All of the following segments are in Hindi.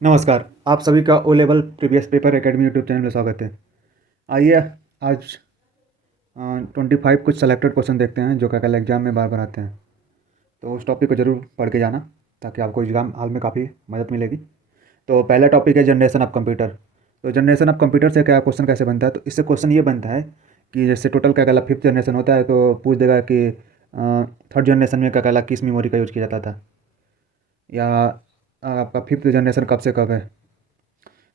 नमस्कार, आप सभी का O level previous paper academy YouTube channel में स्वागत है। आइए आज 25 कुछ सेलेक्टेड क्वेश्चन देखते हैं जो कल एग्जाम में बार बार आते हैं। तो उस टॉपिक को ज़रूर पढ़ के जाना ताकि आपको एग्जाम हॉल में काफ़ी मदद मिलेगी। तो पहला टॉपिक है जनरेशन ऑफ कंप्यूटर। तो जनरेशन ऑफ कंप्यूटर से क्या क्वेश्चन कैसे बनता है, तो इससे क्वेश्चन ये बनता है कि जैसे टोटल क्या कहला फिफ्थ जनरेशन होता है तो पूछ देगा कि थर्ड जनरेशन में क्या कहला किस मेमोरी का यूज किया जाता था, या आपका फिफ्थ जनरेशन कब से कब है।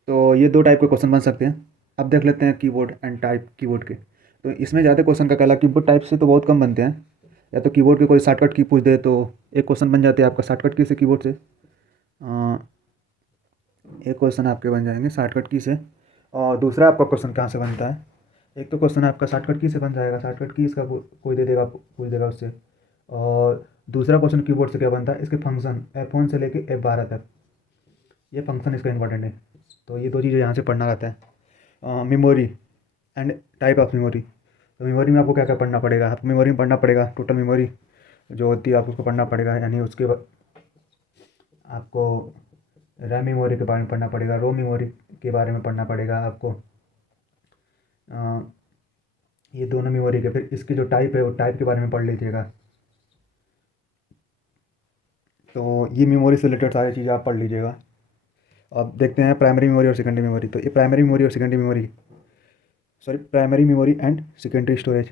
तो ये दो टाइप के क्वेश्चन बन सकते हैं। अब देख लेते हैं कीबोर्ड एंड टाइप कीबोर्ड के। तो इसमें ज़्यादा क्वेश्चन का कहला कीबोर्ड टाइप से तो बहुत कम बनते हैं। या तो कीबोर्ड के कोई शॉर्टकट की पूछ दे तो एक क्वेश्चन बन जाते हैं आपका शॉर्टकट की से कीबोर्ड से। एक क्वेश्चन आपके बन जाएंगे शॉर्टकट की से। और दूसरा आपका क्वेश्चन कहाँ से बनता है, एक तो क्वेश्चन आपका शॉर्टकट की से बन जाएगा, शॉर्टकट की इसका कोई दे देगा, पूछ देगा उससे। और दूसरा क्वेश्चन कीबोर्ड से क्या बनता है, इसके फंक्शन F1 से लेके F12 तक, ये फंक्शन इसका इंपॉर्टेंट है। तो ये दो चीज़ें यहाँ से पढ़ना रहता है। Memory and type of memory. तो मेमोरी में आपको क्या क्या पढ़ना पड़ेगा, आपको मेमोरी में पढ़ना पड़ेगा टोटल मेमोरी जो होती है आप उसको पढ़ना पड़ेगा, यानी उसके बाद आपको रैम मेमोरी के बारे में पढ़ना पड़ेगा, रोम मेमोरी के बारे में पढ़ना पड़ेगा आपको। ये दोनों मेमोरी के, फिर इसकी जो टाइप है वो टाइप के बारे में पढ़ लीजिएगा। तो ये मेमोरी से रिलेटेड सारी चीज़ें आप पढ़ लीजिएगा। अब देखते हैं प्राइमरी मेमोरी और सेकेंडरी मेमोरी। तो ये प्राइमरी मेमोरी और secondary memory, sorry primary memory and secondary storage.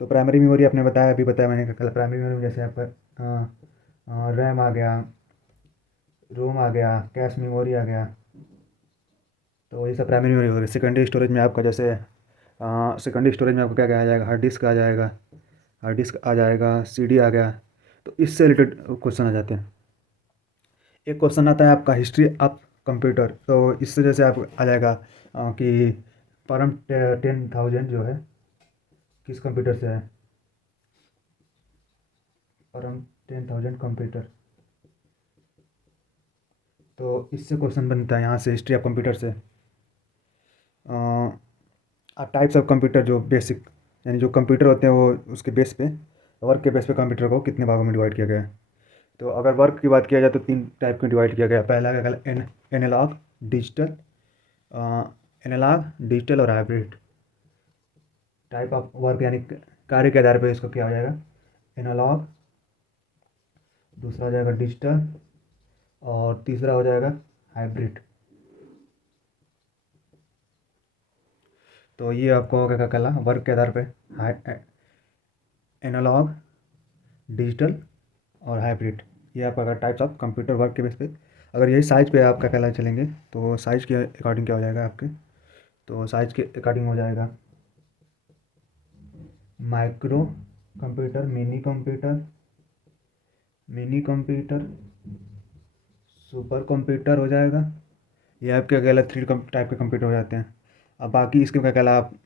तो प्राइमरी मेमोरी आपने बताया, अभी बताया मैंने कल, प्राइमरी मेमोरी में जैसे आपका रैम आ गया, रोम आ गया, कैश मेमोरी आ गया। तो ये सब प्राइमरी मेमोरी हो गई। सेकेंडरी स्टोरेज में आपका जैसे सेकेंडरी स्टोरेज में आपको क्या क्या आ जाएगा, हार्ड डिस्क आ जाएगा, हार्ड डिस्क आ जाएगा, सीडी आ गया। तो इससे रिलेटेड क्वेश्चन आ जाते हैं। एक क्वेश्चन आता है आपका हिस्ट्री ऑफ कंप्यूटर। तो इससे जैसे आप आ जाएगा कि परम 10,000 जो है किस कंप्यूटर से है, परम 10,000 कंप्यूटर। तो इससे क्वेश्चन बनता है यहाँ से हिस्ट्री ऑफ कंप्यूटर से। टाइप्स ऑफ कंप्यूटर जो बेसिक, यानी जो कंप्यूटर होते हैं वो उसके बेस पे, वर्क के बेस पे कंप्यूटर को कितने भागों में डिवाइड किया गया है। तो अगर वर्क की बात किया जाए तो तीन टाइप में डिवाइड किया गया है। पहला क्या कहला एनालॉग, डिजिटल, एनालॉग डिजिटल और हाइब्रिड। टाइप ऑफ वर्क यानी कार्य के आधार पर इसको क्या हो जाएगा, एनालॉग, दूसरा हो जाएगा डिजिटल और तीसरा हो जाएगा हाइब्रिड। तो ये आपको क्या क्या कहला वर्क के आधार पे एनालॉग, डिजिटल और हाइब्रिड, ये आपका अगर टाइप्स ऑफ कंप्यूटर वर्क के बेस पे। अगर यही साइज पे आप क्या कहला चलेंगे तो साइज के अकॉर्डिंग क्या हो जाएगा आपके, तो साइज के अकॉर्डिंग हो जाएगा micro computer, mini computer, mini computer, super computer हो जाएगा। ये आपके कहला थ्री टाइप के कंप्यूटर हो जाते हैं। अब बाकी इसके क्या कहला आप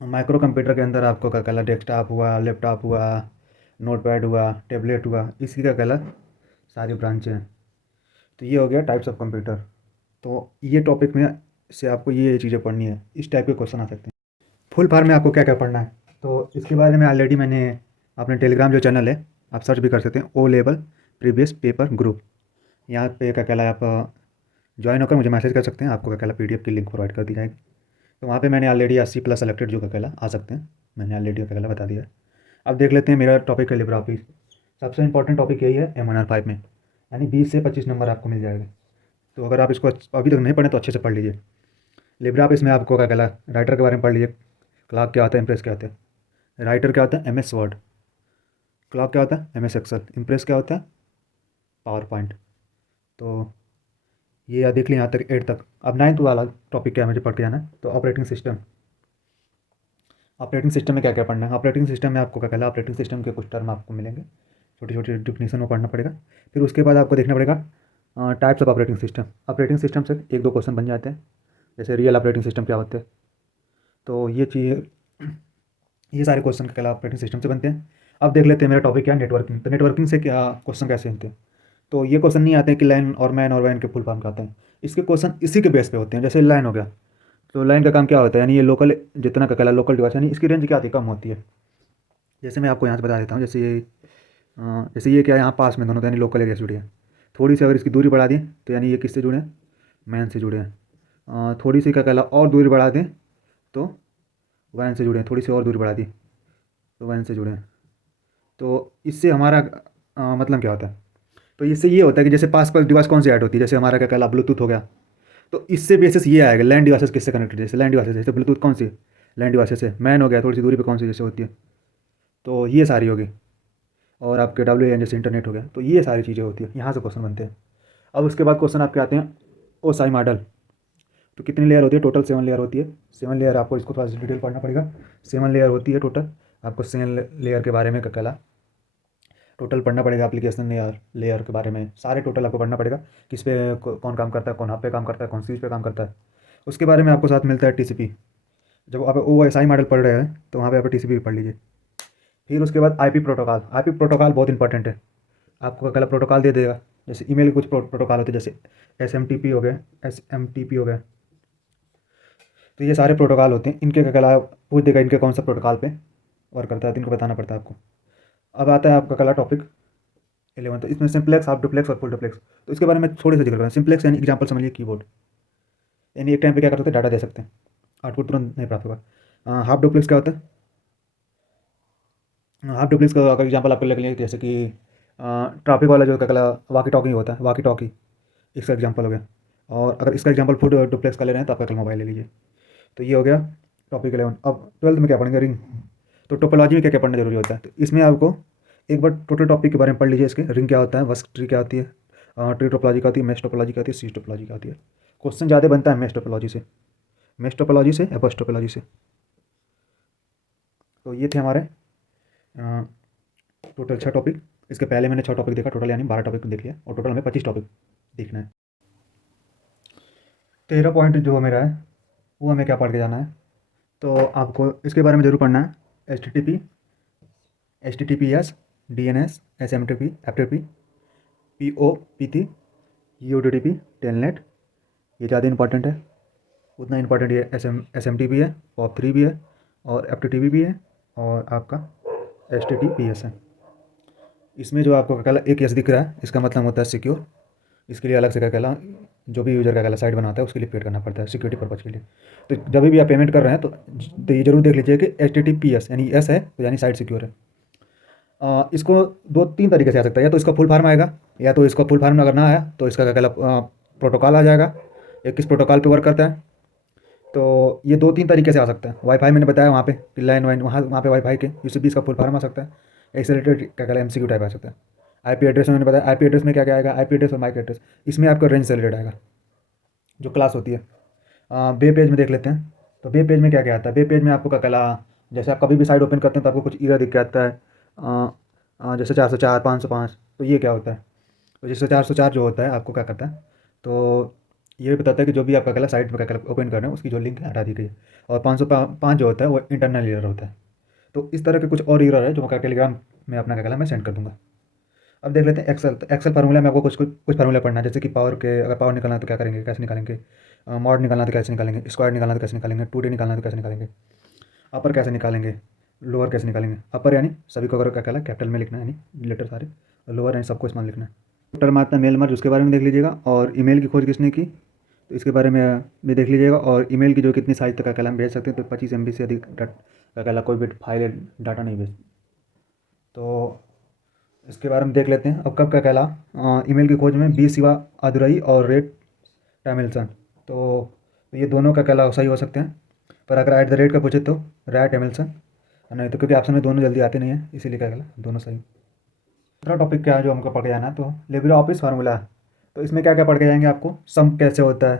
माइक्रो कंप्यूटर के अंदर आपको क्या कहला डेस्कटॉप हुआ, लैपटॉप हुआ, नोटपैड हुआ, टैबलेट हुआ, इसकी क्या कहला सारी ब्रांचें हैं। तो ये हो गया टाइप्स ऑफ कंप्यूटर। तो ये टॉपिक में से आपको ये चीज़ें पढ़नी है, इस टाइप के क्वेश्चन आ सकते हैं। फुल फॉर्म में आपको क्या क्या पढ़ना है, तो इसके बारे में ऑलरेडी मैंने अपने टेलीग्राम जो चैनल है आप सर्च भी कर सकते हैं, O level previous paper group. यहाँ पे क्या कहला आप ज्वाइन होकर मुझे मैसेज कर सकते हैं, आपको क्या कहला PDF की लिंक प्रोवाइड कर दी जाएगी। तो वहाँ पे मैंने ऑलरेडी 80+ सेलेक्टेड जो क्या कहला आ सकते हैं, मैंने ऑलरेडी क्या कहला बता दिया है। अब देख लेते हैं मेरा टॉपिक है लिब्रा ऑफिस। सबसे इंपॉर्टेंट टॉपिक यही है M1R5 में, यानी 20 से 25 नंबर आपको मिल जाएगा। तो अगर आप इसको अभी तक नहीं पढ़े तो अच्छे से पढ़ लीजिए। लिब्रा ऑफिस में आपको क्या कहला राइटर के बारे में पढ़ लीजिए, क्लार्क क्या होता है, इम्प्रेस क्या होता है। राइटर क्या होता है, MS वर्ड। क्लार्क क्या होता है, MS एक्सेल। इम्प्रेस क्या होता है, पावर पॉइंट। तो ये देख लें यहाँ तक 8 तक। अब 9th वाला टॉपिक क्या है मुझे पढ़ के जाना है, तो ऑपरेटिंग सिस्टम। ऑपरेटिंग सिस्टम में क्या क्या पढ़ना है, ऑपरेटिंग सिस्टम में आपको क्या कहला ऑपरेटिंग सिस्टम के कुछ टर्म आपको मिलेंगे, छोटी छोटी डिफिनेशन में पढ़ना पड़ेगा। फिर उसके बाद आपको देखना पड़ेगा types of operating system. Operating system से एक दो क्वेश्चन बन जाते हैं, जैसे रियल ऑपरेटिंग सिस्टम क्या होते हैं। तो ये चीज़, ये सारे क्वेश्चन क्या ऑपरेटिंग सिस्टम से बनते हैं। अब देख लेते हैं मेरा टॉपिक क्या है, नेटवर्किंग। तो नेटवर्किंग से क्या क्वेश्चन कैसे बनते हैं, तो ये क्वेश्चन नहीं आते हैं कि लाइन और मैन और वैन के फुल फॉर्म क्या आते हैं। इसके क्वेश्चन इसी के बेस पे होते हैं। जैसे लाइन हो गया, तो लाइन का काम क्या होता है, यानी ये लोकल जितना का कहला लोकल डिवाइस, यानी इसकी रेंज क्या आती है, कम होती है। जैसे मैं आपको यहाँ से बता देता हूँ, जैसे ये क्या यहाँ पास में दोनों, यानी लोकल एरिया जुड़ी है। थोड़ी सी अगर इसकी दूरी बढ़ा दें तो यानी ये किससे जुड़े हैं, मैन से जुड़े हैं। थोड़ी सी क्या कहला और दूरी बढ़ा दें तो वैन से जुड़े हैं, थोड़ी सी और दूरी बढ़ा दी तो वैन से जुड़े हैं। तो इससे हमारा मतलब क्या होता है, तो इससे ये होता है कि जैसे पास पास डिवाइस कौन सी ऐड होती है, जैसे हमारा क्या कहला ब्लूटूथ हो गया, तो इससे बेसिस ये आएगा लैंड डिवाइसेस किससे कनेक्टेड, जैसे लैंड डिवाइसेस, जैसे ब्लूटूथ कौन सी लैंड डिवाइसेस है, मैन हो गया थोड़ी सी दूरी पे कौन सी जैसे होती है, तो ये सारी होगी। और आपके WAN जैसे इंटरनेट हो गया, तो ये सारी चीज़ें होती है, यहाँ से क्वेश्चन बनते हैं। अब उसके बाद क्वेश्चन आपके आते हैं OSI मॉडल। तो कितनी लेयर होती है, टोटल 7 लेयर होती है। 7 लेयर, आपको इसको थोड़ा सा डिटेल पढ़ना पड़ेगा। 7 लेयर होती है टोटल, आपको 7 लेयर के बारे में कहला टोटल पढ़ना पड़ेगा। एप्लीकेशन लेयर लेयर के बारे में सारे टोटल आपको पढ़ना पड़ेगा, किस पे कौन काम करता है, कौन हब पे काम करता है, कौन सी चीज़ पे काम करता है। उसके बारे में आपको साथ मिलता है TCP। जब आप OSI मॉडल पढ़ रहे हैं तो वहाँ पे आप TCP भी पढ़ लीजिए। फिर उसके बाद IP प्रोटोकॉल। IP प्रोटोकॉल बहुत इंपॉर्टेंट है, आपको कहला प्रोटोकॉल दे देगा। जैसे ईमेल के कुछ प्रोटोकॉल होते हैं, जैसे SMTP हो गए, SMTP हो गए, तो ये सारे प्रोटोकॉल होते हैं। इनके कहला पूछ देगा इनके कौन सा प्रोटोकॉल पे वर्क करता है, तो इनको बताना पड़ता है आपको। अब आता है आपका कहला टॉपिक 11, तो इसमें सिंप्लेक्स, हाफ डुप्लेक्स और फुल डुप्लेक्स। तो इसके बारे में थोड़ी सी जिक्र करें। सिंप्लेक्स यानी एग्जांपल समझिए कीबोर्ड, यानी एक टाइम पे क्या कर सकते हैं, डाटा दे सकते हैं, आउटपुट तुरंत नहीं प्राप्त होगा। हाफ डुप्लेक्स क्या होता है, हाफ डुप्लेक्स का अगर एग्जांपल आपको ले लिए, जैसे कि ट्रैफिक वाला जो कहला वाकी टॉकी होता है, वाकी टॉकी इसका एग्जांपल हो गया। और अगर इसका एग्जांपल फुल डुप्लेक्स का ले रहे हैं तो आपका कल मोबाइल ले लीजिए। तो ये हो गया टॉपिक 11। अब 12th में क्या पढ़ेंगे, रिंग। तो टोपोलॉजी में क्या क्या पढ़ना जरूरी होता है, तो इसमें आपको एक बार टोटल टॉपिक के बारे में पढ़ लीजिए। इसके रिंग क्या होता है, वस्क ट्री क्या होती है, ट्री टोपोलॉजी क्या होती है, मेश टोपोलॉजी क्या होती है, सीज टोपोलॉजी क्या होती है। क्वेश्चन ज़्यादा बनता है मेश टोपोलॉजी से, मेश टोपोलॉजी से या बस टोपोलॉजी से। तो ये थे हमारे टोटल 6 टॉपिक। इसके पहले मैंने 6 टॉपिक देखा टोटल, यानी 12 टॉपिक देख लिया, और टोटल हमें 25 टॉपिक देखना है। 13 पॉइंट जो मेरा है वो हमें क्या पढ़ के जाना है, तो आपको इसके बारे में ज़रूर पढ़ना है। HTTPS, DNS, SMTP, FTP, POP3, UDP, telnet. ये ज़्यादा इंपॉर्टेंट है, उतना इंपॉर्टेंट ये SMTP है, POP3 भी है, और FTTP भी है, और आपका HTTPS है। इसमें जो आपको क्या कहला एक एस दिख रहा है, इसका मतलब होता है सिक्योर। इसके लिए अलग से क्या कहला जो भी यूज़र का कहला साइट बनाता है उसके लिए पेड करना पड़ता है सिक्योरिटी पर्पज़ के लिए। तो जब भी आप पेमेंट कर रहे हैं तो ये जरूर देख लीजिए कि HTTPS यानी एस है, तो यानी साइट सिक्योर है। इसको 2-3 तरीके से आ सकता है, या तो इसका फुल फॉर्म आएगा, या तो इसका फुल फॉर्म अगर ना आया तो इसका क्या कहला प्रोटोकॉल आ जाएगा, या किस प्रोटोकॉल पे वर्क करता है। तो ये 2-3 तरीके से आ सकता है। वाईफाई मैंने बताया वहाँ पे लाइन वाइन, वहाँ पे वाईफाई के यूसीबी इसका फुल फॉर्म आ सकता है। इससे रिलेटेड क्या कहला MCQ टाइप आ सकता है। IP एड्रेस में मैंने बताया, IP एड्रेस में क्या क्या आएगा, IP एड्रेस और माइक एड्रेस, इसमें आपका रेंज से रिलेटेड आएगा जो क्लास होती है। बे पेज में देख लेते हैं। तो बे पेज में क्या क्या आता है, बे पेज में आपको क्या कहला जैसे आप कभी भी साइट ओपन करते हैं तो आपको कुछ एरर दिख के आता है, जैसे 404, 505। तो ये क्या होता है, तो जैसे 404 जो होता है आपको क्या करता है, तो ये बताता है कि जो भी आपका कहला साइट में क्या कहला ओपन कर रहे हैं उसकी जो लिंक है हटा दी गई है। और 505 जो होता है वो इंटरनल एरर होता है। तो इस तरह के कुछ और एरर है जो मैं टेलीग्राम में अपना क्या कहला मैं सेंड कर दूंगा। अब देख लेते हैं एक्सेल। तो एक्सेल फार्मूला में आपको कुछ फार्मूला पढ़ना है, जैसे कि पावर के, अगर पावर निकालना है तो क्या करेंगे, कैसे निकालेंगे, मॉड निकालना है तो कैसे निकालेंगे, स्क्वायर निकालना है तो कैसे निकालेंगे, 2D निकालना है तो कैसे निकालेंगे, अपर कैसे निकालेंगे, लोअर कैसे निकालेंगे। अपर यानी सभी को अगर क्या कहला कैपिटल में लिखना है यानी लेटर सारे, और लोअर यानी सबको स्मॉल लिखना है। टोटल मारता है मेल मर्ज, उसके बारे में देख लीजिएगा। और ईमेल की खोज किसने की, तो इसके बारे में भी देख लीजिएगा। और ईमेल की जो कितनी साइज तक का कहला हम भेज सकते हैं, तो 25 MB से अधिक का कहला कोई भी फाइल डाटा नहीं भेज। तो इसके बारे में देख लेते हैं। अब कब क्या कहला ईमेल की खोज में बी शिवा अदुरई और रेट टैमिल्सन, तो ये दोनों का कहला सही हो सकते हैं। पर अगर एट द रेट का पूछे तो रैट एमिल्सन, नहीं तो क्योंकि ऑप्शन में दोनों जल्दी आते नहीं है इसीलिए क्या कहला दोनों सही। दूसरा टॉपिक क्या है जो हमको पढ़ के जाना है, तो लिब्रे ऑफिस फार्मूला। तो इसमें क्या क्या पढ़ के जाएंगे, आपको सम कैसे होता है,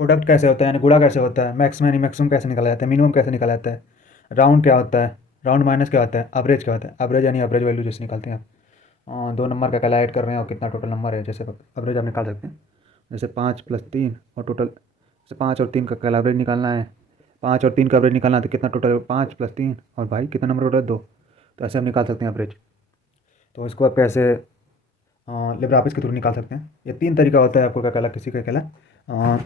प्रोडक्ट कैसे होता है यानी गुणा कैसे होता है, मैक्सिमम यानी मैक्सिमम कैसे निकाला जाता है, मिनिमम कैसे निकाला जाता है, राउंड क्या होता है, राउंड माइनस क्या होता है, एवरेज क्या होता है, एवरेज यानी एवरेज वैल्यू जैसे निकालते हैं आप 2 नंबर का कैला ऐड कर रहे हैं और कितना टोटल नंबर है, जैसे एवरेज आप निकाल सकते हैं। जैसे 5 + 3 और टोटल, जैसे 5 और 3 का कैला एवरेज निकालना है, 5 और 3 का एवरेज निकालना है तो कितना टोटल, 5 + 3 और भाई कितना नंबर टोटल 2। तो ऐसे हम निकाल सकते हैं एवरेज। तो इसको आप कैसे लिब्रे ऑफिस के थ्रू निकाल सकते हैं। ये 3 तरीका होता है आपको क्या कहला किसी का कहला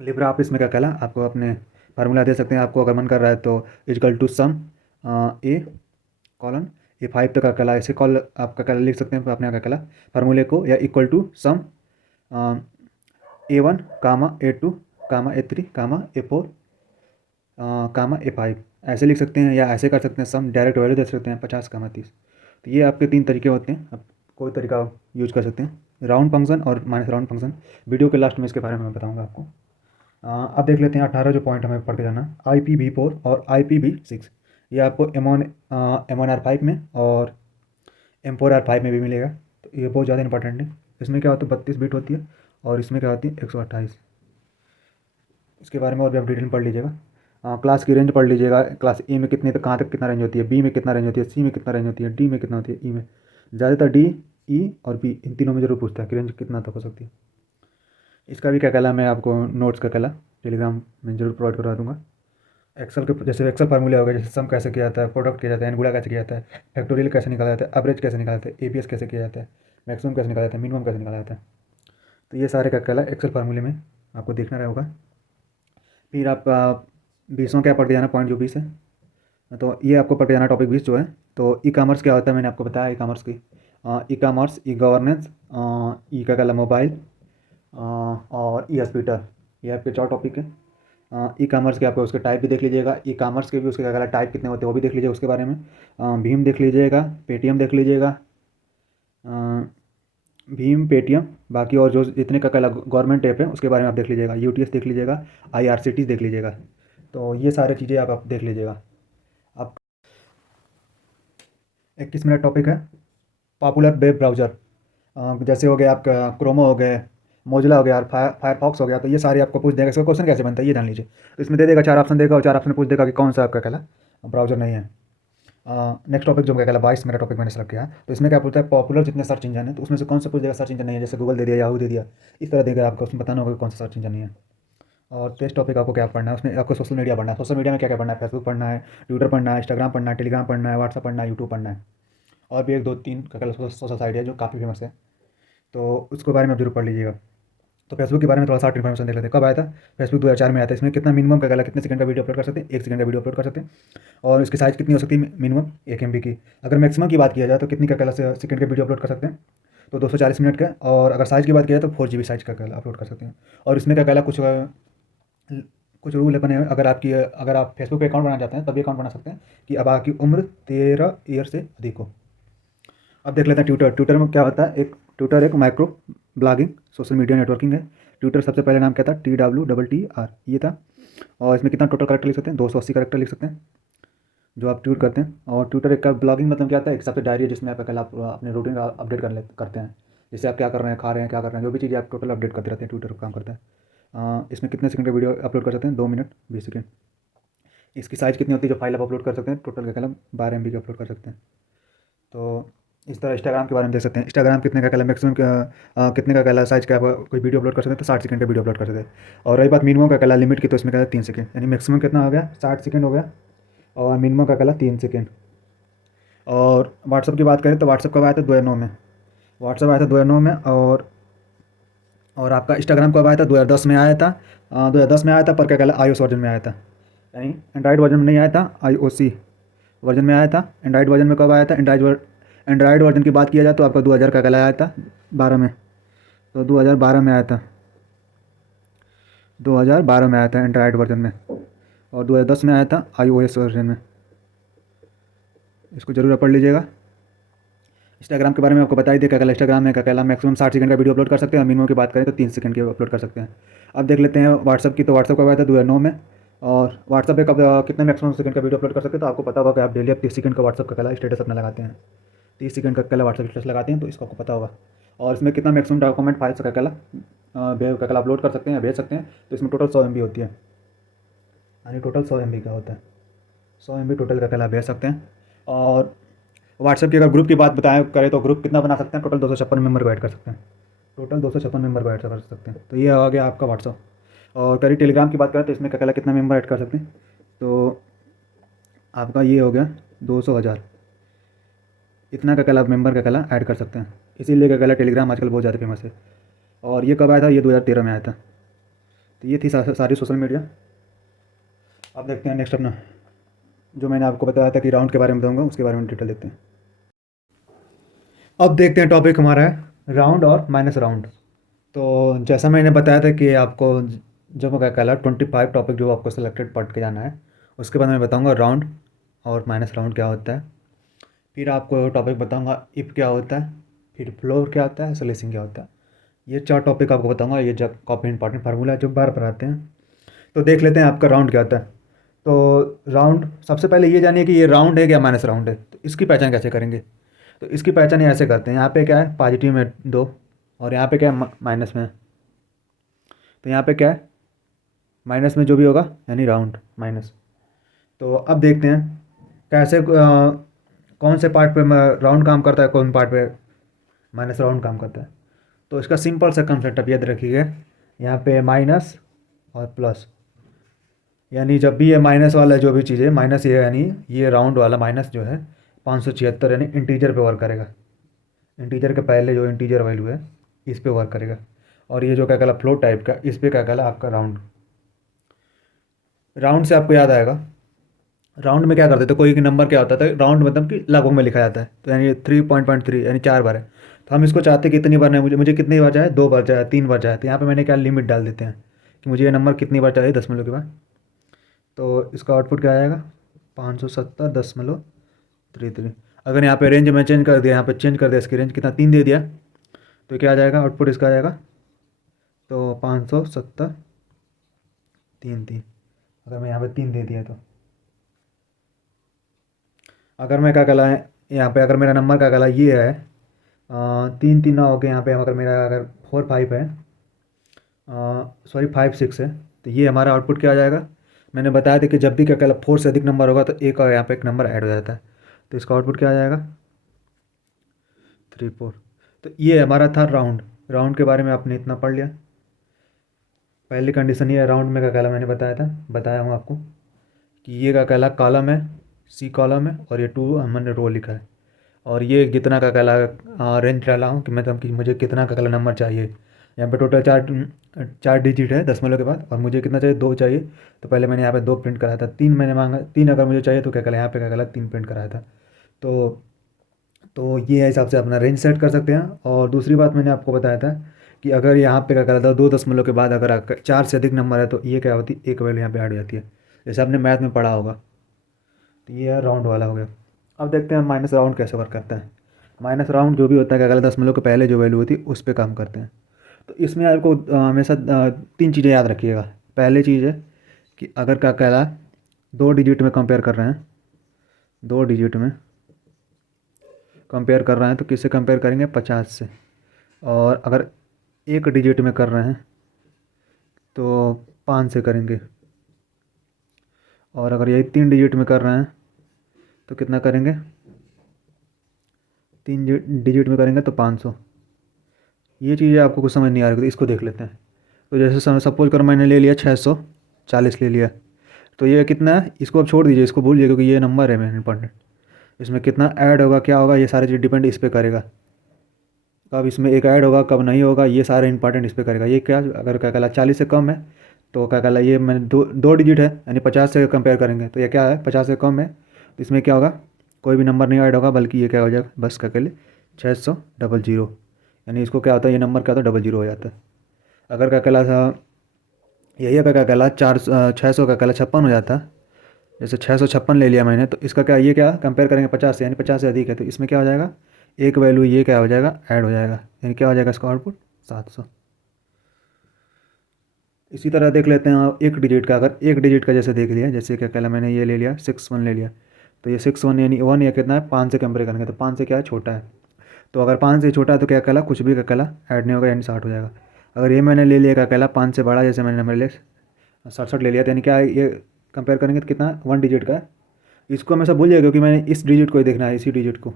लिब्रे ऑफिस में क्या कहला आपको अपने फार्मूला दे सकते हैं। आपको अगर मन कर रहा है तो is equal to some A: A5 तक का कहला ऐसे कॉल आपका कहला लिख सकते हैं अपने का कहला फार्मूले को, या equal to some A1 comma A2 comma A3 comma A4 comma A5 ऐसे लिख सकते हैं, या ऐसे कर सकते हैं सम डायरेक्ट वैल्यू दे सकते हैं 50 कामा 30। तो ये आपके 3 तरीके होते हैं, आप कोई तरीका यूज कर सकते हैं, राउंड फंक्शन और माइनस राउंड फंक्शन। वीडियो के लास्ट में इसके बारे में मैं बताऊंगा आपको। अब देख लेते हैं 18 जो पॉइंट हमें पढ़ के जाना, IPv4 और IPv6। ये आपको M1R5 में और M4R5 में भी मिलेगा, तो ये बहुत ज़्यादा इंपॉर्टेंट है। इसमें क्या होता है 32 बिट होती है, और इसमें क्या होती है 128। इसके बारे में और भी आप डिटेल पढ़ लीजिएगा। क्लास की रेंज पढ़ लीजिएगा, क्लास ए में कितने तक कहाँ तक कितना रेंज होती है, बी में कितना रेंज होती है, सी में कितना रेंज होती है, डी में कितना होती है, ई में। ज़्यादातर डी, ई और बी इन तीनों में जरूर पूछता है कि रेंज कितना तक हो सकती है। इसका भी क्या कहला मैं आपको नोट्स का कहला टेलीग्राम में जरूर प्रोवाइड करवा दूंगा। एक्सेल के जैसे एक्सेल फार्मूले हो गए, जैसे सम कैसे किया जाता है, प्रोडक्ट किया जाता है, गुणा कैसे किया जाता है, फैक्टोरियल कैसे निकाला जाता है, एवरेज कैसे निकाला जाता है, एपीएस कैसे किया जाता है, मैक्सिमम कैसे निकाला जाता है, मिनिमम कैसे निकाला जाता है। तो ये सारे का कहला एक्सेल फार्मूले में आपको देखना रहेगा। फिर आप 20वां क्या पढ़ के जाना, पॉइंट जो 20 है, तो ये आपको पढ़ के जाना टॉपिक 20 जो है। तो ई कामर्स क्या होता है मैंने आपको बताया, ई कामर्स की ई कामर्स, ई गवर्नेंस, ई का कहला मोबाइल और ई हॉस्पिटल, ये आपके 4 टॉपिक है। ई कामर्स के आपको उसके टाइप भी देख लीजिएगा, ई कामर्स के भी उसके क्या कहला टाइप कितने होते हैं वो भी देख लीजिएगा उसके बारे में। भीम देख लीजिएगा, पेटीएम देख लीजिएगा, भीम, पेटीएम, बाकी और जो जितने का कहला गवर्नमेंट ऐप है उसके बारे में आप देख लीजिएगा, यूटीएस देख लीजिएगा, IRCTC देख लीजिएगा। तो ये सारी चीज़ें आप देख लीजिएगा। आप 21 मिनट टॉपिक है पॉपुलर वेब ब्राउज़र, जैसे हो गया आपका क्रोमो हो गए, मोजिला हो गया और फायरफॉक्स हो गया। तो ये सारे आपको पूछ देगा, इसका क्वेश्चन कैसे बनता है ये जान लीजिए। तो इसमें दे देगा 4 ऑप्शन देगा, और 4 ऑप्शन पूछ देगा कि कौन सा आपका कहला ब्राउज़र नहीं है। नेक्स्ट टॉपिक जो क्या कहला 22 मेरा टॉपिक मैंने सेलेक्ट किया है। तो इसमें क्या पूछता है पॉपुलर जितने सर्च इंजन है, तो उसमें से कौन सा पूछ देगा सर्च इंजन नहीं है, जैसे गूगल दे दिया, याहू दे दिया, इस तरह देगा आपको, उसमें बताना होगा कि कौन सा सर्च इंजन नहीं है। और तेईस टॉपिक आपको क्या पढ़ना है, उसमें आपको सोशल मीडिया पढ़ना है। सोशल मीडिया में क्या क्या पढ़ना है, फेसबुक पढ़ना है, ट्विटर पढ़ना है, इंस्टाग्राम पढ़ना है, टेलीग्राम पढ़ना है, व्हाट्सअप पढ़ना है, यूट्यूब पढ़ना है, और भी 1 2 3 का सोशल साइट है जो काफ़ी फेमस है, तो उसके बारे में आप जरूर पढ़ लीजिएगा। तो फेसबुक के बारे में थोड़ा सा इन्फॉर्मेशन देख लेते हैं। कब आया था फेसबुक? 2004 में आया था। इसमें कितना मिनिमम का कहला कितने सेकंड का वीडियो अपलोड कर सकते हैं, 1 सेकंड का वीडियो अपलोड कर सकते हैं। और इसकी साइज़ कितनी हो सकती है मिनिमम 1 MB की। अगर मैक्सिमम की बात किया जाए तो कितनी का कहला सेकंड का वीडियो अपलोड कर सकते हैं, तो 240 मिनट का। और अगर साइज़ की बात किया जाए तो 4 GB साइज़ का कहला अपलोड कर सकते हैं। और इसमें का कहला कुछ रूल बने हुए, अगर आप फेसबुक पे अकाउंट बनाना चाहते हैं तभी अकाउंट बना सकते हैं कि अब आपकी उम्र 13 ईयर से अधिक हो। अब देख लेते हैं ट्विटर। ट्विटर में क्या होता है, ट्विटर एक micro blogging social media networking है। ट्विटर सबसे पहले नाम क्या था, TWTTR ये था। और इसमें कितना टोटल करेक्टर लिख सकते हैं, 280 करेक्टर लिख सकते हैं जो आप ट्वीट करते हैं। और ट्विटर एक का ब्लॉगिंग मतलब क्या होता है, एक सबसे डायरी है जिसमें आप कल आप अपने रूटीन अपडेट करते हैं, जैसे आप क्या कर रहे हैं, खा रहे हैं, क्या कर रहे हैं, जो भी चीज़ें आप टोटल अपडेट करते रहते हैं, ट्विटर काम करता है। इसमें कितने सेकंड का वीडियो अपलोड कर सकते हैं, 2 मिनट 20 सेकंड। इसकी साइज़ कितनी होती है जो फाइल आप अपलोड कर सकते हैं, टोटल का कलम 12 MB की अपलोड कर सकते हैं। तो इस तरह इंस्टाग्राम के बारे में देख सकते हैं। इंस्टाग्राम कितने का कहला मैक्सिमम कितने का कहला साइज का आप कोई वीडियो अपलोड कर सकते हैं, तो 60 सेकंड का वीडियो अपलोड कर सकते हैं। और रही बात मिनिमम का कहला लिमिट की, तो इसमें कहला 3 सेकंड, यानी मैक्सिमम कितना हो गया 60 सेकंड हो गया, और मिनिमम का कहला 3 सेकंड। और व्हाट्सअप की बात करें तो व्हाट्सअप कब आया था, 2009 में। व्हाट्सअप आया था 2009 में। और आपका इंस्टाग्राम कब आया था, 2010 में आया था। 2010 में आया था, पर क्या कहला iOS वर्जन में आया था, यानी एंड्रॉइड वर्जन में नहीं आया था, IOC वर्जन में आया था। एंड्रॉइड वर्जन में कब आया था, एंड्रॉइड वर्जन की बात किया जाए तो आपका 2000 का कहला आया था 12 में, तो 2012 में आया था, 2012 में आया था एंड्रॉइड वर्जन में। और 2010 में आया था iOS वर्जन में। इसको जरूर पढ़ लीजिएगा। इंस्टाग्राम के बारे में आपको बता ही दिया क्या कहला, इंस्टाग्राम में क्या कहला मैक्सिमम 60 सेकंड का वीडियो अपलोड कर सकते हैं, और मिनिमम की बात करें तो 3 सेकंड की अपलोड कर सकते हैं। अब देख लेते हैं व्हाट्सअप की। तो व्हाट्सअप कब आया था, 2009 में। और व्हाट्सअप पे कब कितने मैक्सिमम सेकंड का वीडियो अपलोड कर सकते हैं, तो आपको पता होगा कि आप डेली 30 सेकंड का व्हाट्सअप का कहला स्टेटस अपना लगाते हैं, 30 सेकंड का कहला व्हाट्सअप स्टेटस लगाते हैं, तो इसको आपको पता होगा। और इसमें कितना मैक्सिमम डॉक्यूमेंट फाइल्स का कहला अपलोड कर सकते हैं या भेज सकते हैं, तो इसमें टोटल 100 MB होती है, यानी टोटल 100 MB का होता है, 100 MB टोटल का कहला भेज सकते हैं। और व्हाट्सएप की अगर ग्रुप की बात बताएं करें तो ग्रुप कितना बना सकते हैं, टोटल 256 मेंबर को ऐड कर सकते हैं, टोटल 256 मेंबर को ऐड कर सकते हैं। तो ये आ गया आपका व्हाट्सअप। और करीब टेलीग्राम की बात करें तो इसमें क्या कहला कितना मेंबर ऐड कर सकते हैं, तो आपका ये हो गया 200,000, इतना का कहला आप मेंबर का कहला ऐड कर सकते हैं। इसीलिए का कहला टेलीग्राम आजकल बहुत ज़्यादा फेमस है। और ये कब आया था, ये 2013 में आया था। तो ये थी सारी सोशल मीडिया। अब देखते हैं नेक्स्ट अपना, जो मैंने आपको बताया था कि राउंड के बारे में बताऊंगा, उसके बारे में डिटेल देखते हैं। अब देखते हैं टॉपिक हमारा है राउंड और माइनस राउंड। तो जैसा मैंने बताया था कि आपको जो क्या कहला 25 टॉपिक जो आपको सिलेक्टेड पढ़ के जाना है, उसके बाद मैं बताऊंगा राउंड और माइनस राउंड क्या होता है। फिर आपको टॉपिक बताऊंगा इफ क्या होता है, फिर फ्लोर क्या होता है, सलेसिंग क्या होता है। ये 4 टॉपिक आपको बताऊंगा, ये जब काफ़ी इंपॉर्टेंट फार्मूला है जो बार बार आते हैं। तो देख लेते हैं आपका राउंड क्या होता है। तो राउंड, सबसे पहले ये जानिए कि ये राउंड है या माइनस राउंड है। तो इसकी पहचान कैसे करेंगे? तो इसकी पहचान ये ऐसे करते हैं, यहाँ पे क्या है पॉजिटिव में 2 और यहाँ पे क्या है माइनस में। तो यहाँ पे क्या है माइनस में जो भी होगा यानी राउंड माइनस। तो अब देखते हैं कैसे कौन से पार्ट पे राउंड काम करता है, कौन पार्ट पे माइनस राउंड काम करता है। तो इसका सिंपल सा कंसेप्ट आप याद रखिएगा, यहाँ पे माइनस और प्लस, यानी जब भी ये माइनस वाला जो भी चीज़ है माइनस, ये यानी ये राउंड वाला माइनस जो है 576 यानी इंटीजर पे वर्क करेगा। इंटीजर के पहले जो इंटीजर वैल्यू है इस पे वर्क करेगा। और ये जो क्या कहला फ्लोट टाइप का, इस पे क्या कहला आपका राउंड। राउंड से आपको याद आएगा, राउंड में क्या करते थे, कोई एक नंबर क्या होता था राउंड मतलब कि लगभग में लिखा जाता है। तो यानी 3.3 यानी 4 बार है। तो हम इसको चाहते हैं कितनी बार नहीं, मुझे कितनी बार चाहे, 2 बार चाहे, 3 बार चाहे। तो यहाँ पे मैंने क्या लिमिट डाल देते हैं कि मुझे ये नंबर कितनी बार चाहिए 10 के बाद। तो इसका आउटपुट क्या आ जाएगा 570.33। अगर यहाँ पे रेंज में चेंज कर दिया, यहाँ पे चेंज कर दिया, इसकी रेंज कितना 3 दे दिया, तो क्या आ जाएगा आउटपुट इसका आ जाएगा तो 570.33। अगर मैं यहाँ पे 3 दे दिया तो अगर मैं क्या कहला है यहाँ पे, अगर मेरा नंबर क्या कहला ये है 3 3 ना होके यहाँ पे अगर मेरा अगर 4 5 है, सॉरी 5 6 है, तो ये हमारा आउटपुट क्या आ जाएगा। मैंने बताया था कि जब भी क्या कहला 4 से अधिक नंबर होगा तो एक और यहाँ पे एक नंबर ऐड हो जाता है। तो इसका आउटपुट क्या आ जाएगा 3 4। तो ये हमारा था राउंड। राउंड के बारे में आपने इतना पढ़ लिया। पहली कंडीशन ये राउंड में क्या कहला मैंने बताया हूँ आपको कि ये क्या कहला कॉलम है, सी कॉलम है और ये 2 हमने रो लिखा है। और ये कितना का कहला रेंज डाला हूँ कि मतलब कि मुझे कितना का कहला नंबर चाहिए। यहाँ पे टोटल 4 डिजिट है 10 के बाद, और मुझे कितना चाहिए 2 चाहिए। तो पहले मैंने यहाँ पे 2 प्रिंट कराया था, 3 मैंने मांगा, 3 अगर मुझे चाहिए तो क्या कहला यहाँ पे क्या कहला 3 प्रिंट कराया था। तो ये हिसाब से अपना रेंज सेट कर सकते हैं। और दूसरी बात मैंने आपको बताया था कि अगर यहाँ पे क्या करा था 2 दशमलव के बाद अगर 4 से अधिक नंबर है तो ये क्या होती है, एक वैल्यू यहाँ पे ऐड हो जाती है, जैसे आपने मैथ में पढ़ा होगा। तो ये राउंड वाला हो गया। अब देखते हैं माइनस राउंड कैसे वर्क करता है। माइनस राउंड जो भी होता है क्या कहला 10 के पहले जो वैल्यू होती है उस पर काम करते हैं। तो इसमें आपको हमेशा 3 चीज़ें याद रखिएगा। पहली चीज़ है कि अगर क्या कहला 2 डिजिट में कंपेयर कर रहे हैं, 2 डिजिट में कंपेयर कर रहे हैं तो किससे कंपेयर करेंगे 50 से। और अगर 1 डिजिट में कर रहे हैं तो 5 से करेंगे। और अगर यही 3 डिजिट में कर रहे हैं तो कितना करेंगे, 3 डिजिट में करेंगे तो 500। ये चीज़ें आपको कुछ समझ नहीं आ रही तो इसको देख लेते हैं। तो जैसे सपोज कर मैंने ले लिया 640 ले लिया, तो ये कितना है, इसको आप छोड़ दीजिए, इसको भूलिए क्योंकि ये नंबर है मेन इंपॉर्टेंट। इसमें कितना ऐड होगा क्या होगा ये सारी चीज़ डिपेंड इस पर करेगा। कब इसमें एक ऐड होगा कब नहीं होगा ये सारे इंपॉर्टेंट इस पर करेगा। ये क्या अगर क्या कहला 40 से कम है तो क्या कहला ये मैंने 2 डिजिट है यानी 50 से कंपेयर करेंगे तो ये क्या है 50 से कम है, तो इसमें क्या होगा कोई भी नंबर नहीं ऐड होगा बल्कि ये क्या हो जाएगा बस क्या कहले 600 यानी इसको क्या होता है ये नंबर क्या होता है 00 हो जाता है। अगर क्या कहला था यही अगर क्या कहला 600 का कहला 56 हो जाता, जैसे 656 ले लिया मैंने, तो इसका क्या ये क्या कंपेयर करेंगे 50 से यानी 50 से अधिक है, तो इसमें क्या हो जाएगा एक वैल्यू ये क्या हो जाएगा ऐड हो जाएगा, यानी क्या हो जाएगा इसका आउटपुट 700। इसी तरह देख लेते हैं आप एक डिजिट का, अगर एक डिजिट का जैसे देख लिया, जैसे क्या कहला मैंने ये ले लिया 61 ले लिया, तो ये 61 यानी 1 या कितना है 5 से कंपेयर करेंगे तो 5 से क्या है छोटा है। तो अगर 5 से छोटा है तो क्या कहला कुछ भी क्या कहला ऐड नहीं होगा यानी 60 हो जाएगा। अगर ये मैंने ले लिया क्या कहला 5 से बड़ा, जैसे मैंने नंबर ले 67 ले लिया, तो यानी क्या है ये कंपेयर करेंगे तो कितना 1 डिजिट का है। इसको हमेशा भूल जाएगा क्योंकि मैंने इस डिजिट को ही देखना है, इसी डिजिट को,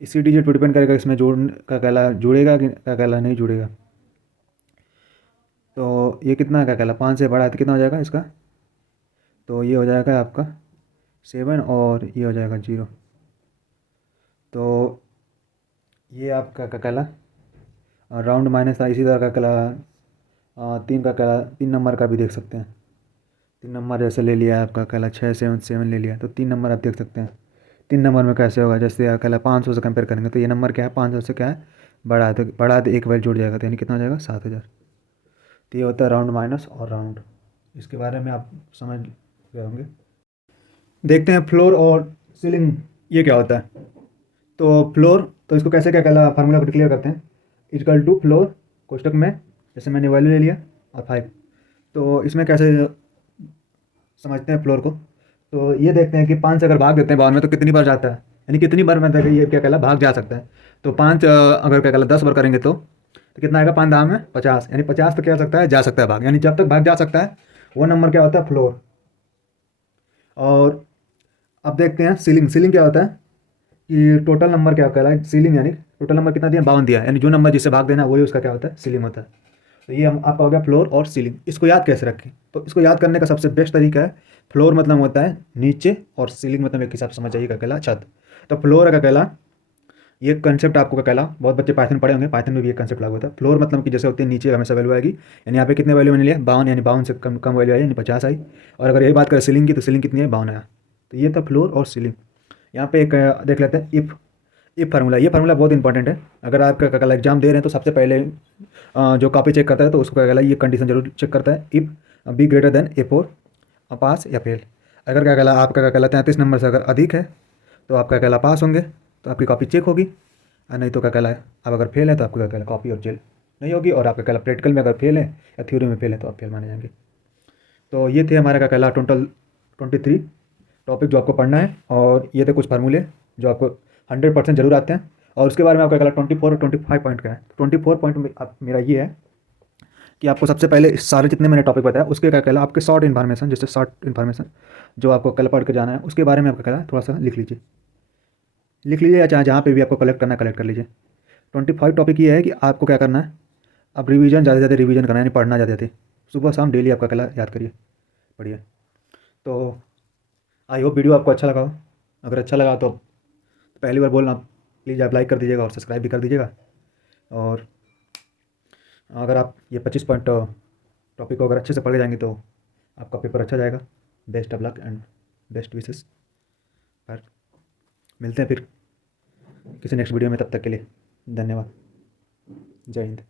इसी डिजिट पर डिपेंड करेगा इसमें जोड़ का कहला जुड़ेगा कि क्या कहला नहीं जुड़ेगा। तो ये कितना क्या कहला 5 से बड़ा है तो कितना हो जाएगा इसका, तो ये हो जाएगा आपका 7 और ये हो जाएगा 0। तो ये आपका क्या कहला राउंड माइनस था। इसी तरह का कहला 3 का कहला 3 नंबर का भी देख सकते हैं। 3 नंबर जैसे ले लिया है आपका कहला 6 7 7 ले लिया तो 3 नंबर आप देख सकते हैं। 3 नंबर में कैसे होगा, जैसे अकेला 500 से कंपेयर करेंगे तो ये नंबर क्या है, 500 से क्या है बड़ा है, तो बड़ा है तो एक वैल्यू जुड़ जाएगा, तो यानी कितना हो जाएगा 7000। तो ये होता है राउंड माइनस और राउंड, इसके बारे में आप समझ गए होंगे। देखते हैं फ्लोर और सीलिंग ये क्या होता है। तो फ्लोर, तो इसको कैसे क्या कहला फार्मूला को डिक्लेयर करते हैं, इक्वल टू फ्लोर कोष्टक में, जैसे मैंने वैल्यू ले लिया और 5। तो इसमें कैसे समझते हैं फ्लोर को, तो ये देखते हैं कि 5 से अगर भाग देते हैं बावन में तो कितनी बार जाता है, यानी कितनी बार मतलब ये क्या कहला भाग जा सकता है। तो 5 अगर क्या कहला 10 बार करेंगे तो कितना आएगा, 5 दाम में 50, यानी 50 तो क्या हो सकता है, जा सकता है भाग, यानी जब तक भाग जा सकता है वो नंबर क्या होता है, फ्लोर। और अब देखते हैं सीलिंग, सीलिंग क्या होता है कि टोटल नंबर क्या कहलाए सीलिंग, यानी टोटल नंबर कितना दिया, 52 दिया, यानी जो नंबर जिससे भाग देना वही उसका क्या होता है, सीलिंग होता है। तो ये हम आपका हो गया फ्लोर और सीलिंग। इसको याद कैसे रखें, तो इसको याद करने का सबसे बेस्ट तरीका है, फ्लोर मतलब होता है नीचे और सीलिंग मतलब एक हिसाब से समझ जाइए क्या कहला, छत। तो फ्लोर का कहला ये कंसेप्ट आपको क्या कहला, बहुत बच्चे पाइथन पढ़े होंगे, पाइथन में भी ये कंसेप्ट लागू होता है। फ्लोर मतलब कि जैसे होती है नीचे हमेशा वैल्यू आएगी, यानी यहाँ पे कितने वैल्यू मैंने लिया 52, यानी 52 से कम कम वैल्यू आई, यानी 50 आई। और अगर यही बात करें सीलिंग की, तो सीलिंग कितनी है, 52 आया। तो ये था फ्लोर और सीलिंग। यहाँ पे एक देख लेते हैं इफ फार्मूला, ये फार्मूला बहुत इंपॉर्टेंट है। अगर आप क्या कहला एग्जाम दे रहे हैं तो सबसे पहले जो कॉपी चेक करता है तो उसको क्या कहला ये कंडीशन जरूर चेक करता है, if be greater than A4 पास या फेल। अगर क्या कहला आपका क्या कहला 33 नंबर से अगर अधिक है तो आप क्या कहला पास होंगे, तो आपकी कॉपी चेक होगी, और नहीं तो क्या कहला आप अगर फेल है तो आपको क्या कहला कॉपी और जेल नहीं होगी, और आपका कहला प्रैक्टिकल में अगर फेल है या थ्योरी में फेल है तो आप फेल माने जाएंगे। तो ये थे हमारा क्या कहला टोटल 23 टॉपिक जो आपको पढ़ना है, और ये थे कुछ फार्मूले जो आपको 100% जरूर आते हैं। और उसके बारे में आपका कहला 24 और 25 पॉइंट का है। 24 पॉइंट में आप मेरा ये है कि आपको सबसे पहले इस सारे जितने मैंने टॉपिक बताया उसके क्या कहला आपके शॉर्ट इन्फॉर्मेशन, जैसे शॉर्ट इन्फॉर्मेशन जो आपको कल पढ़ के जाना है उसके बारे में आपका कहला थोड़ा सा लिख लीजिए या चाहे जहाँ पे भी आपको कलेक्ट करना है कलेक्ट कर लीजिए। 25 टॉपिक ये है कि आपको क्या करना है, अब रिवीजन ज़्यादा से ज़्यादा रिवीजन करना है, यानी पढ़ना ज़्यादा थे, सुबह शाम डेली आपका कहला याद करिए, पढ़िए। तो आई होप वीडियो आपको अच्छा लगा हो। अगर अच्छा लगा तो पहली बार बोलना प्लीज़ आप लाइक कर दीजिएगा और सब्सक्राइब भी कर दीजिएगा। और अगर आप ये 25 पॉइंट टॉपिक को अगर अच्छे से पढ़ के जाएंगे तो आपका पेपर अच्छा जाएगा। Best of luck and best wishes. पर मिलते हैं फिर किसी नेक्स्ट वीडियो में, तब तक के लिए धन्यवाद। जय हिंद।